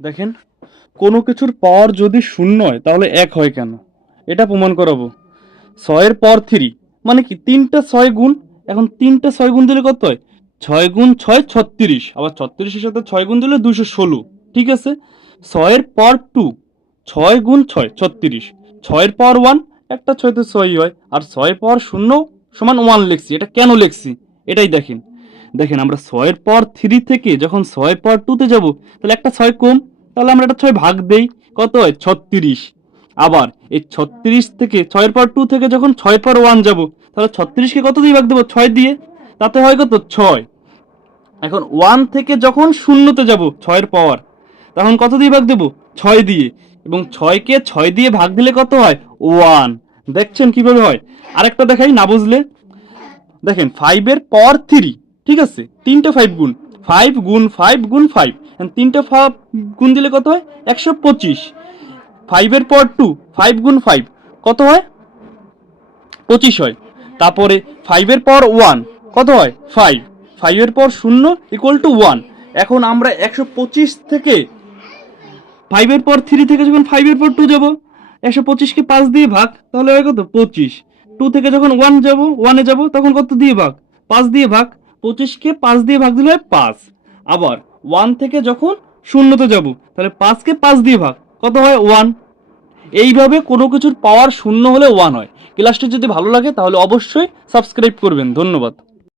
দেখেন, কোনো কিছুর পাওয়ার যদি শূন্য হয়, তাহলে এক হয় কেন? এটা প্রমাণ করাবো। ছয়ের পর থ্রি মানে কি তিনটা ছয় গুণ, এখন তিনটা ছয় গুণ দিলে কত হয়? ছয় গুণ ছয়, ছত্রিশ। আবার ছত্রিশের সাথে ছয় গুণ দিলে দুশো ষোলো, ঠিক আছে? ছয়ের পর টু, ছয় গুণ ছয়, ছত্রিশ। ছয়ের পর ওয়ান, একটা ছয়তে ছয়ই হয়। আর ছয়ের পর শূন্য সমান ওয়ান লিখছি, এটা কেন লিখছি? এটাই দেখেন। দেখেন, আমরা ছয়ের পর থ্রি থেকে যখন ছয়ের পর টুতে যাব, তাহলে একটা ছয় কম তাহলে আমরা এটা ছয় ভাগ দেই। কত হয়? ছত্রিশ। আবার এই ছত্রিশ থেকে ছয়ের পর টু থেকে যখন ছয়ের পর ওয়ান যাব, তাহলে ছত্রিশকে কত দিয়ে ভাগ দেবো? ছয় দিয়ে। তাতে হয় কত? ছয়। এখন ওয়ান থেকে যখন শূন্যতে যাব, ছয়ের পাওয়ার তখন কত দিয়ে ভাগ দেবো? ছয় দিয়ে। এবং ছয়কে ছয় দিয়ে ভাগ দিলে কত হয়? ওয়ান দেখছেন কীভাবে হয়? আরেকটা দেখাই, না বুঝলে? দেখেন ফাইভের পর থ্রি ঠিক আছে? তিনটা ফাইভ গুণ। ফাইভ গুণ ফাইভ গুণ ফাইভ তিনটা ফাইভ গুণ দিলে কত হয়? একশো পঁচিশ। ফাইভের পর টু ফাইভ গুণ ফাইভ কত হয়? পঁচিশ হয়। তারপরে ফাইভের পর ওয়ান কত হয়? ফাইভ ফাইভের পর শূন্য ইকুয়াল টু ওয়ান এখন আমরা একশো পঁচিশ থেকে ফাইভের পর থ্রি থেকে যখন ফাইভের পর টু যাব, একশো পঁচিশকে পাঁচ দিয়ে ভাগ, তাহলে হয় কত? পঁচিশ। টু থেকে যখন ওয়ান যাব ওয়ানে যাব, তখন কত দিয়ে ভাগ? পাঁচ দিয়ে ভাগ। পঁচিশকে পাঁচ দিয়ে ভাগ দিলে হয় পাঁচ। আবার ওয়ান থেকে যখন শূন্যতে যাব, তাহলে পাঁচকে পাঁচ দিয়ে ভাগ, কত হয় ওয়ান এইভাবে কোনো কিছুর পাওয়ার শূন্য হলে ওয়ান হয়। ক্লাসটি যদি ভালো লাগে, তাহলে অবশ্যই সাবস্ক্রাইব করবেন। ধন্যবাদ।